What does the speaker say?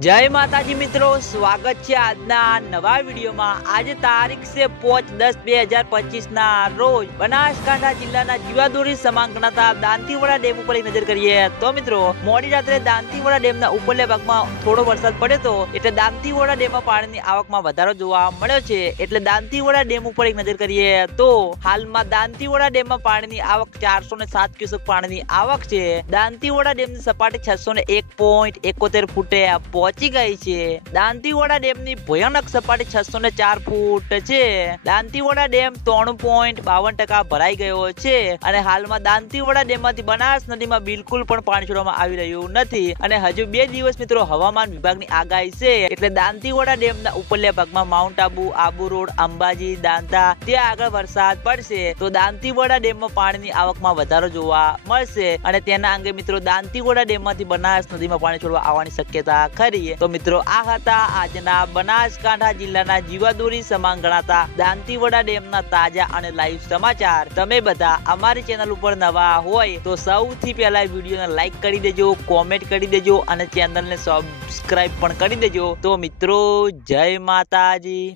जय माताजी मित्रों, स्वागत है આજના નવા વિડીયોમાં। આજે તારીખ છે 5/10/2025 ના રોજ બનાસકાંઠા જિલ્લાના જીવાદોરી સમાન ગણાતા દાંતીવાડા ડેમ ઉપર એક નજર કરીએ તો મિત્રો મોડી રાત્રે દાંતીવાડા ડેમના ઉપરલા ભાગમાં થોડો વરસાદ પડ્યો તો એટલે દાંતીવાડા ડેમમાં પાણીની આવકમાં વધારો જોવા મળ્યો છે। એટલે દાંતીવાડા ડેમ ઉપર એક નજર કરીએ તો હાલમાં દાંતીવાડા ડેમમાં પાણીની આવક 407 ક્યુસેક પાણીની આવક છે। દાંતીવાડા ડેમની સપાટી 601.71 ફૂટે પહોંચી ગઈ છે। દાંતીવાડા ડેમની ભયાનક સપાટી 604 ફૂટ છે। દાંતીવાડા ડેમ 93.52% ભરાઈ ગયો છે અને હાલમાં દાંતીવાડા ડેમમાંથી બનાસ નદીમાં બિલકુલ પણ પાણી છોડવામાં આવી રહ્યું નથી અને હજુ 2 દિવસ મિત્રો હવામાન વિભાગની આગાહી છે। એટલે દાંતીવાડા ડેમના ઉપરલા ભાગમાં માઉન્ટ આબુ, આબુ રોડ, અંબાજી, દાંતા ત્યાં આગળ વરસાદ પડશે તો દાંતીવાડા ડેમમાં પાણીની આવકમાં વધારો જોવા મળશે અને તેના અંગે મિત્રો દાંતીવાડા ડેમમાંથી બનાસ નદીમાં પાણી છોડવા આવવાની શક્યતા ખરી। તો મિત્રો આ હતા આજના બનાસકાંઠા જિલ્લાના જીવાદોરી સમાન ગણાતા દાંતીવાડા ડેમના તાજા અને લાઈવ સમાચાર। તમે બધા અમારી ચેનલ ઉપર નવા હોય તો સૌથી પહેલા વિડીયોને લાઈક કરી દેજો, કોમેન્ટ કરી દેજો અને ચેનલને સબસ્ક્રાઇબ પણ કરી દેજો। તો મિત્રો જય માતાજી।